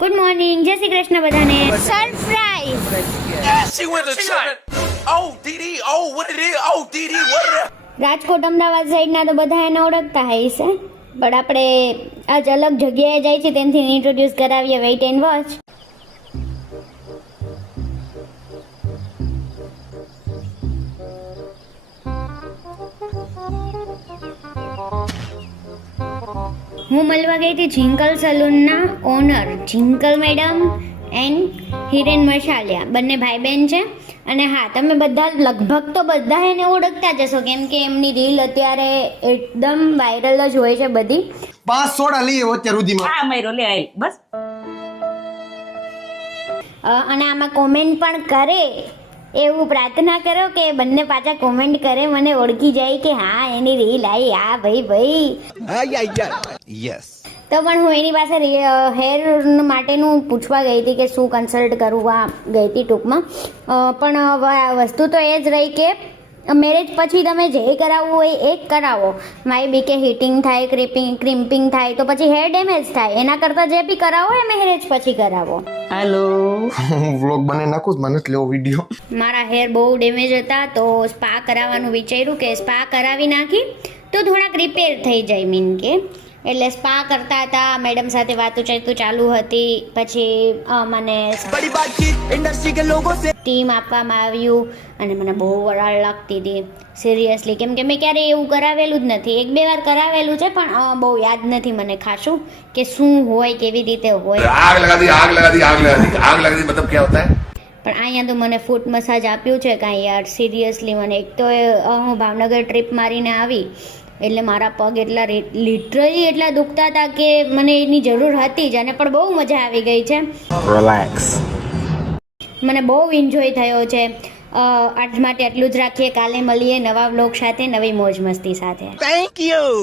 Good morning, જય શ્રી કૃષ્ણ બધાને. Surprise. She went to China. Oh, DD. Oh, what it is? Oh, DD. What it is? Rajkot Ahmedabad સાઈડના તો બધા એને ઓળખતા હશે, પણ આપણે આજ અલગ જગ્યાએ જાય છે તેનાથી ઇન્ટ્રોડ્યુસ કરાવીએ. Weight and watch. હું મળવા ગઈ હતી ઝિંકલ સલૂનના ઓનર ઝિંકલ મેડમ એન્ડ હિરેન મશાલિયા, બંને ભાઈ બહેન છે. અને હા, તમે બધા લગભગ તો બધા એને ઓળખતા જ હશો, કેમ કે એમની રીલ અત્યારે એકદમ વાયરલ જ હોય છે બધી. 5 સોડા લઈએ અત્યાર સુધીમાં. આ મારો લે આઈ બસ. અને આમાં કોમેન્ટ પણ કરે એવું પ્રાર્થના કરો કે બંને પાછા કોમેન્ટ કરે, મને ઓળખી જાય કે હા એની રીલ આવી. હા ભાઈ. યસ. તો પણ હું એની પાસે હેર માટેનું પૂછવા ગઈ હતી કે શું કન્સલ્ટ કરવા ગઈ હતી ટૂંકમાં. પણ વસ્તુ તો એ જ રહી કે મેરેજ પછી તમે જે કરાવવું હોય એ જ કરાવો. માય બી કે હીટિંગ થાય, ક્રિમ્પિંગ થાય તો પછી હેર ડેમેજ થાય. એના કરતાં જે બી કરાવો એ મેરેજ પછી કરાવો. હેલો. હું વ્લોગ બનાવી નાખું જ, મને જ લેવો વિડીયો. મારા હેર બહુ ડેમેજ હતા તો સ્પા કરાવવાનું વિચાર્યું કે સ્પા કરાવી નાખી તો થોડાક રિપેર થઈ જાય. મીન કે એટલે સ્પા કરતા હતા, મેડમ સાથે વાતો ચાલુ હતી. પછી મને ટીમ આપવામાં આવ્યું અને મને બહુ વરાળ લાગતી હતી સિરિયસલી, કેમ કે મેં ક્યારેય એવું કરાવેલું જ નથી. 1-2 વાર કરાવેલું છે પણ બહુ યાદ નથી મને ખાસું કે શું હોય, કેવી રીતે હોય. आग लगा दी, आग लगा दी, आग लगा दी, आग लगा दी मतलब क्या होता है? પણ અહીંયા તો મને ફૂટ મસાજ આપ્યું છે કાંઈ યાર સિરિયસલી. મને એક તો હું ભાવનગર ટ્રીપ મારીને આવી એટલે મારા પગ એટલા લિટરલી એટલા દુખતા હતા કે મને એની જરૂર હતી જ. અને પણ બહુ મજા આવી ગઈ છે. રિલેક્સ. મને બહુ એન્જોય થયો છે. આજ માટે આટલું જ રાખીએ. કાલે મળીએ નવા વ્લોગ સાથે, નવી મોજ મસ્તી સાથે. Thank you.